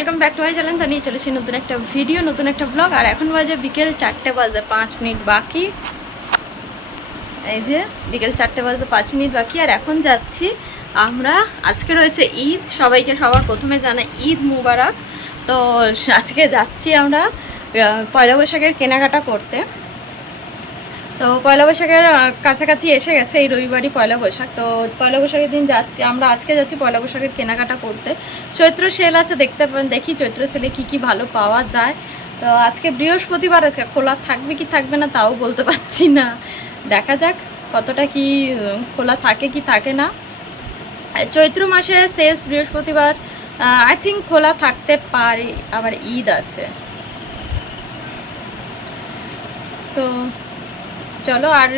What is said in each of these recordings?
Welcome back to my channel. তো নিয়ে চলেছি নতুন একটা ভিডিও, নতুন একটা ব্লগ। আর এখন বাজে বিকেল 4টে বাজে 5 মিনিট বাকি। এই যে বিকেল 4টে বাজে 5 মিনিট বাকি। আর এখন যাচ্ছি আমরা, আজকে রয়েছে ঈদ, সবাইকে সবার প্রথমে জানাই ঈদ মুবারক। তো আজকে যাচ্ছি আমরা পয়লা বৈশাখের কেনাকাটা করতে। তো পয়লা বৈশাখের কাছাকাছি এসে গেছে, এই রবিবারই পয়লা বৈশাখ। তো পয়লা বৈশাখের দিন যাচ্ছি আমরা, আজকে যাচ্ছি পয়লা বৈশাখের কেনাকাটা করতে। চৈত্র সেল আছে, দেখি চৈত্র সেলে কি কি ভালো পাওয়া যায়। তো আজকে বৃহস্পতিবার, আজকে খোলা থাকবে কি থাকবে না তাও বলতে পারছি না, দেখা যাক কতটা কি খোলা থাকে কি থাকে না। চৈত্র মাসে শেষ বৃহস্পতিবার আই থিঙ্ক খোলা থাকতে পারে, আবার ঈদ আছে। তো চলো, আর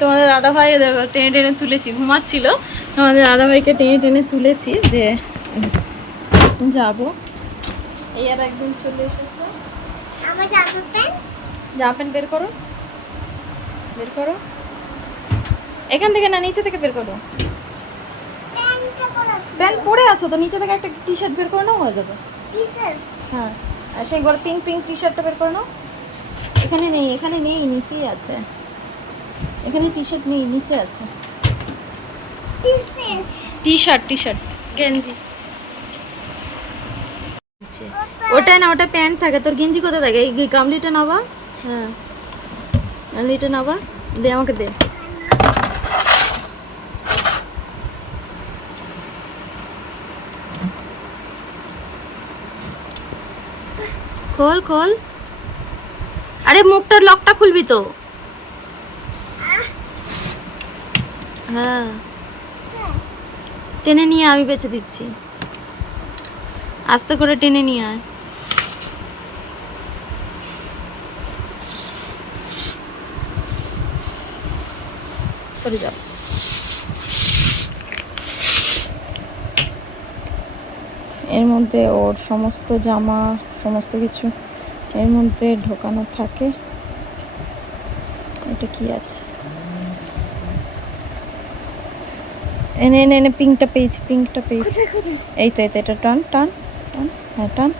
তোমাদের দাদাভাই টেনে টেনে তুলেছি, ঘুমাচ্ছিল, তোমাদের দাদাভাইকে টেনে টেনে তুলেছি যে যাব। এই আর একদিন চলে এসেছে। আমার জামা প্যান্ট বের করো, বের করো এখান থেকে, না নিচে থেকে বের করো। প্যান্ট পরে আছো তো, নিচে থেকে একটা টি শার্ট বের করে নাও, হয়ে যাবে। হ্যাঁ, আর সেইবার পিঙ্ক টি শার্টটা বের করে নাও। এখানে নেই, এখানে নেই, নিচেই আছে। এখানে টি শার্ট নেই, নিচে আছে টি শার্ট গেঞ্জি। ওটাই না, ওটা প্যান্ট থাকে, তোর গেঞ্জি কোথায় থাকে? এই গামলিটা নাবা, হ্যাঁ গামলিটা নাবা, দে আমাকে দে। খোল খোল, আরে মুখটার লকটা খুলবি তো। হ্যাঁ টেনে নিয়ে আমি বেছে দিচ্ছি, আস্তে করে টেনে নিয়ে আয়। সরে যাও। এর মধ্যে ওর সমস্ত জামা, সমস্ত কিছু এর মধ্যে ঢোকানো থাকে। এটা কি আছে? এনে এনে এনে পিঙ্কটা পেয়েছি, এই তো এটা টান টান টান, হ্যাঁ টান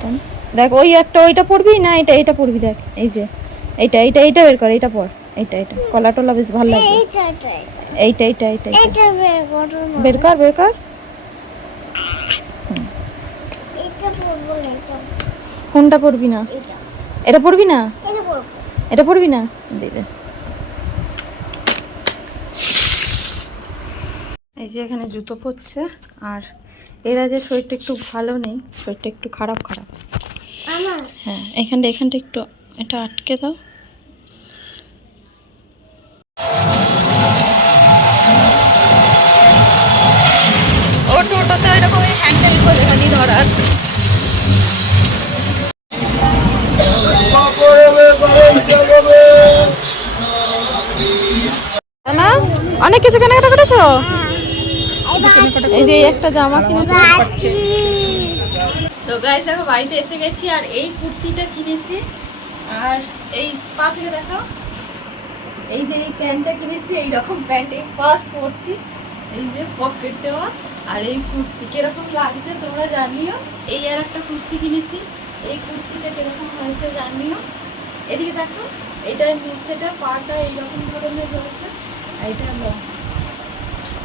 টান। দেখ ওই একটা, ওইটা পড়বি না, এটা পড়বি, দেখ এই যে এইটা বের কর, এইটা পর, এইটা কলা টলা বেশ ভালো লাগে। এইটা বের কর। কোনটা পড়বি না? এটা পড়বি না, এটা পড়বি না, দিলে। এই যে এখানে জুতো পরছে। আর এরা যে শরীরটা একটু ভালো নেই, শরীরটা একটু খারাপ। হ্যাঁ এখানটা একটু এটা আটকে দাও। ওটাতে এরকম হ্যান্ডেল করে খালি ধরার। না অনেক কিছু কেনাকাটা করেছো। এই যে একটা জামা কিনেছি। তো গাইস দেখো, বাড়িতে এসে গেছি। আর এই কুর্তিটা কিনেছি, আর এই পা থেকে দেখাও, এই যে এই প্যান্টটা কিনেছি, এইরকম প্যান্ট এই ফার্স্ট পরছি, এই যে পকেট দেওয়া। আর এই কুর্তি কিরকম লাগছে তোমরা জানিও। এই আর একটা কুর্তি কিনেছি, এই কুর্তিটা কিরকম হয়েছে জানিও। এদিকে দেখো, এটার নিচেটা পাটা এইরকম ধরনের রয়েছে, এইটা লং।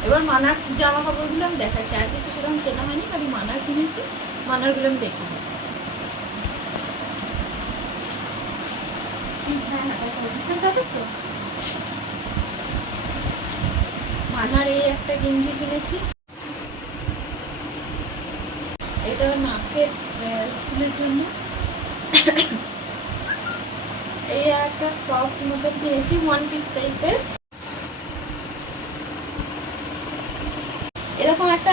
এবার মানার জামা কাপড়গুলো আমি দেখাচ্ছি, আর কিছু সেরকম কেনা হয়নি, খালি মানার কিনেছি, মানারগুলো আমি দেখে দিচ্ছি। হ্যাঁ যাবে তো। মানার এই একটা গেঞ্জি কিনেছি, এটা নাচের স্কুলের জন্য। এই একটা ফ্রক মতো কিনেছি, ওয়ান পিস টাইপের। এরকম একটা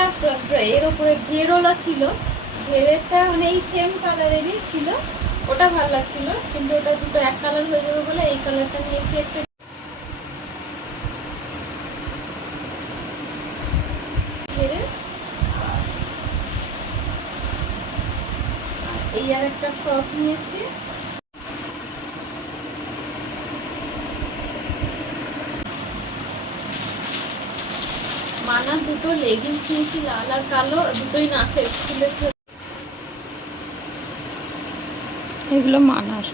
এর উপরে ঘেরওয়ালা ছিল, ঘেরেরটা মানে এই সেম কালারেরই ছিল, ওটা ভালো লাগছিল, কিন্তু ওটা দুটো এক কালার হয়ে যাবে বলে এই কালারটা নিয়েছি একটা। ঘেরে এই আর একটা ফ্রক নিয়েছি। মানার দুটো লেগিংস নিয়েছি, লাল আর কালো, দুটোই নাচের স্কুলের। এগুলো মানার।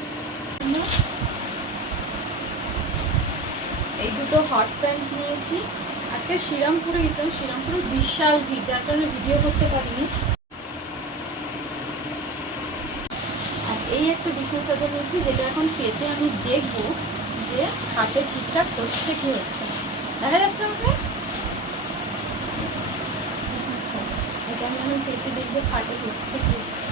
এই দুটো হট প্যান্ট নিয়েছি। আজকে শ্রীরামপুরে গেছিলাম, শ্রীরামপুরে বিশাল ভিড়, যার কারণে ভিডিও করতে পারিনি। আর এই একটা বিশাল চাদর নিয়েছি, যেটা এখন পেতে আমি দেখবো যে হাতে ঠিকঠাক হচ্ছে কি হচ্ছে। দেখা যাচ্ছে আমাকে? এটা আমি এখন পেতে দেখবো হাতে হচ্ছে কি হচ্ছে।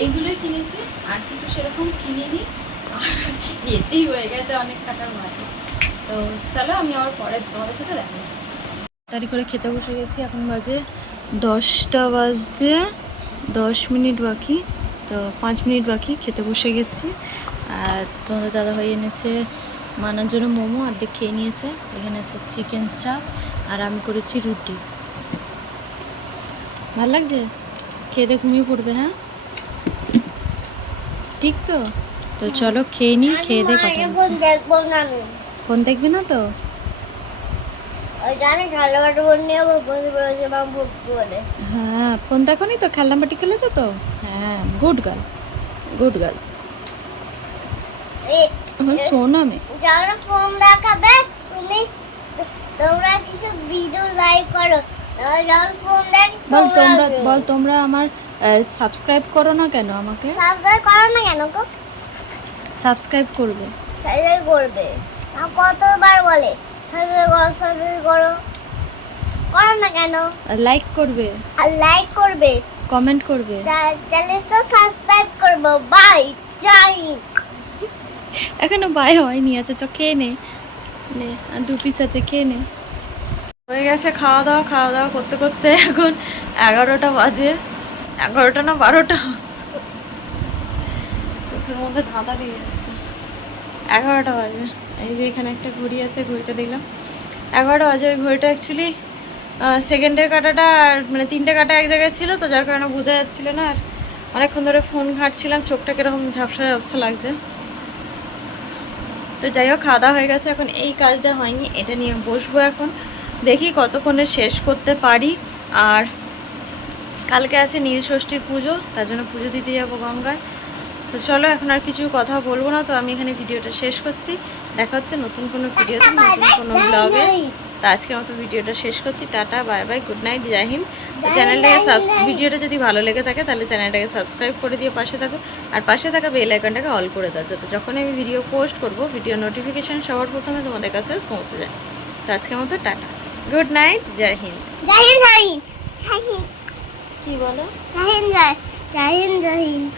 এইগুলোই কিনেছি, আর কিছু সেরকম কিনিনি। আর এতেই হয়ে গেছে অনেক টাকার মাঝে। তো চলো আমি আবার পরে তোমাদের সাথে দেখা যাচ্ছে। তাড়াতাড়ি করে খেতে বসে গেছি, এখন বাজে 10টা বাজতে 10 মিনিট বাকি। তো 5 মিনিট বাকি, খেতে বসে গেছি। আর তোমাদের দাদাভাই এনেছে মানার জন্য মোমো, অর্ধেক খেয়ে নিয়েছে। এখানে আছে চিকেন চাপ, আর আমি করেছি রুটি। ভাল লাগছে? খেয়ে দিয়ে ঘুমিয়ে পড়বে, হ্যাঁ ঠিক তো? তো চলো খেয়ে নিই, খেয়ে দিয়ে কথা বলছি। দেখবো না আমি। ফোন দেখবে না তো? ওই জানি খেলাঘাটে বল নিয়ে বসে বসে বাবু বলে। হ্যাঁ ফোন দেখো নি তো? খেলনাবাটি খেলেছো তো? হ্যাঁ গুড গার্ল, গুড গার্ল। আমার সোনা মেয়ে। যারা ফোন দেখাবে তুমি, তোমরা কিছু ভিডিও লাইক করো। যারা ফোন দেখ বল তোমরা আমার সাবস্ক্রাইব করো না কেন? আমাকে সাবস্ক্রাইব করো না কেন গো? সাবস্ক্রাইব করবে। সাবস্ক্রাইব করবে না, কতবার বলে সাবস্ক্রাইব করো, করো না কেন? আর লাইক করবে, আর লাইক করবে, কমেন্ট করবে। চ্যানেলটা সাবস্ক্রাইব করবো। বাই, যাই। এখনো বাই হয়নি। আচ্ছা চ খেয়ে নে, আর 2 পিস আছে, খেয়ে নে। হয়ে গেছে খাওয়া দাওয়া করতে করতে এখন 11টা বাজে। 11টা না 12টা, চোখের মধ্যে ধাঁধা দিয়ে যাচ্ছে। 11টা বাজে। এই যে এখানে একটা ঘড়ি আছে, ঘড়িটা দেখলাম 11টা বাজে। ওই ঘড়িটা অ্যাকচুয়ালি সেকেন্ডের কাঁটাটা আর মানে 3টে কাঁটা এক জায়গায় ছিল, তো যার কারণে বোঝা যাচ্ছিল না। আর অনেকক্ষণ ধরে ফোন ঘাঁটছিলাম, চোখটা কীরকম ঝাপসা ঝাপসা লাগছে। তো যাই হোক, খাওয়া দাওয়া হয়ে গেছে, এখন এই কাজটা হয়নি, এটা নিয়ে বসবো এখন। দেখি কতক্ষণে শেষ করতে পারি। আর কালকে আছে নীলষষ্ঠীর পুজো, তার জন্য পুজো দিতে যাবো গঙ্গায়। তো চলো এখন আর কিছু কথা বলবো না, তো আমি এখানে ভিডিওটা শেষ করছি। দেখা হচ্ছে নতুন কোনো ভিডিওতে, নতুন কোনো ব্লগে। তো আজকের মতো ভিডিওটা শেষ করছি। Tata, bye bye, good night, Jai Hind. ভিডিওটা যদি ভালো লেগে থাকে তাহলে চ্যানেলটাকে সাবস্ক্রাইব করে দিয়ে পাশে থাকো, আর পাশে থাকা বেল আইকনটাকে অল করে দাও, যাতে যখন আমি ভিডিও পোস্ট করবো ভিডিও নোটিফিকেশান সবার প্রথমে তোমাদের কাছে পৌঁছে যায়। তো আজকের মতো tata, good night, Jai Hind. জয় হিন্দ, জয় হিন্দ, জয় হিন্দ। কি বলো? জয় হিন্দ, জয় হিন্দ, জয় হিন্দ।